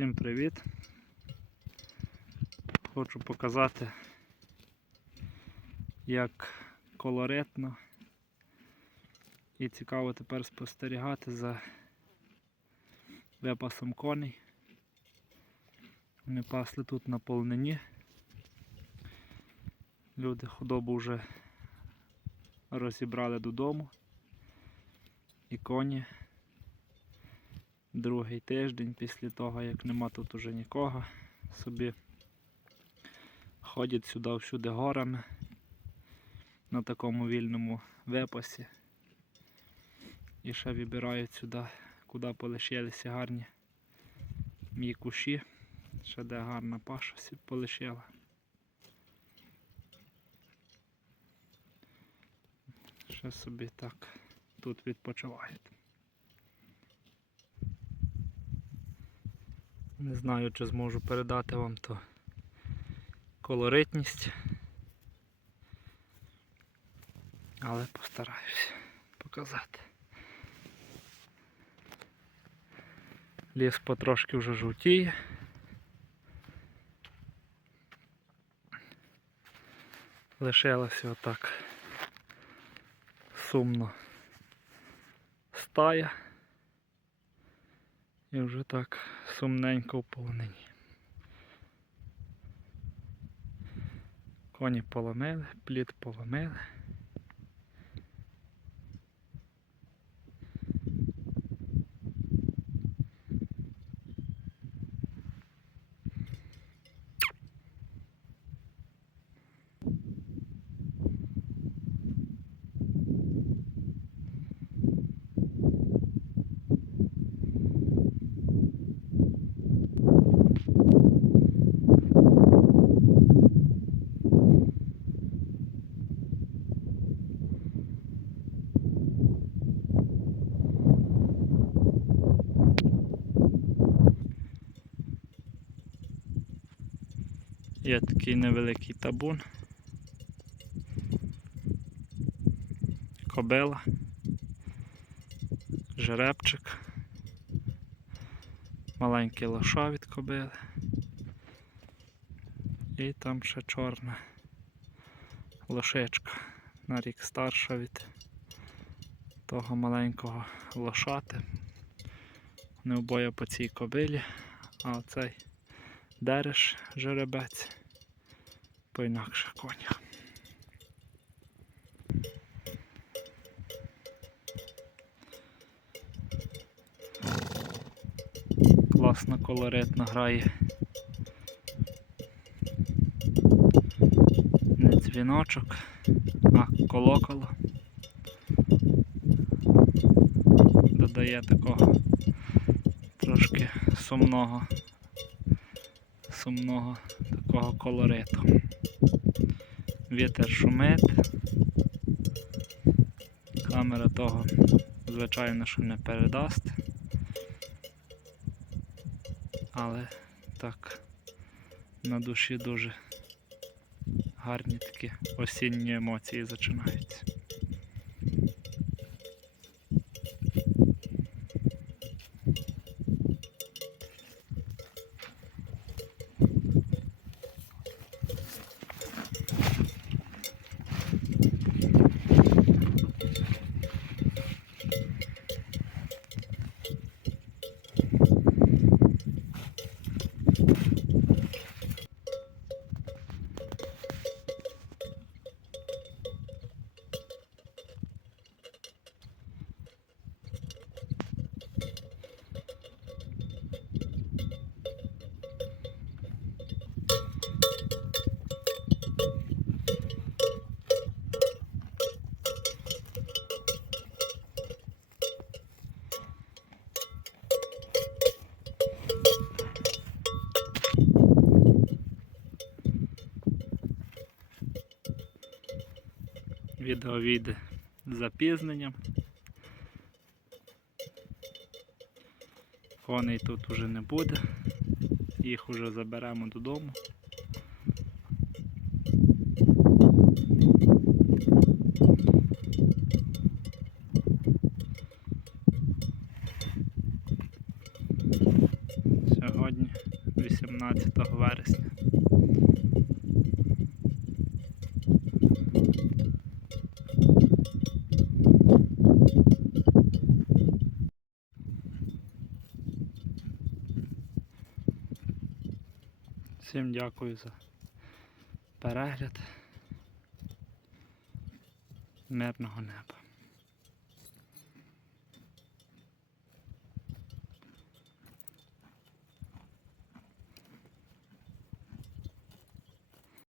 Всім привіт! Хочу показати, як колоритно і цікаво тепер спостерігати за випасом коней. Вони пасли тут на полнині. Люди худобу вже розібрали додому. І коні другий тиждень після того, як нема тут уже нікого, собі ходять сюди всюди горами на такому вільному випасі. І ще вибирають сюди, куди полишилися гарні м'якуші. Ще де гарна паша полишила. Ще собі так тут відпочивають. Не знаю, чи зможу передати вам ту колоритність. Але постараюсь показати. Ліс потрошки вже жовтіє. Лишилася отак сумно стая. І вже так сумненько в. Коні поломили, плід поломили. Є такий невеликий табун. Кобила, жеребчик, маленький лоша від кобили. І там ще чорна лошечка на рік старша від того маленького лошати. Вони обоє по цій кобилі, а оцей дереш жеребець по інакших конях. Класно колоритно грає. Не дзвіночок, а колоколо. Додає такого трошки сумного сумного такого колориту. Вітер шумить. Камера того, звичайно, що не передасть. Але так на душі дуже гарні такі осінні емоції починаються. відео вийде з запізненням. Коней тут уже не буде, їх вже заберемо додому. Сьогодні 18 вересня. Всім дякую за перегляд. Мирного неба.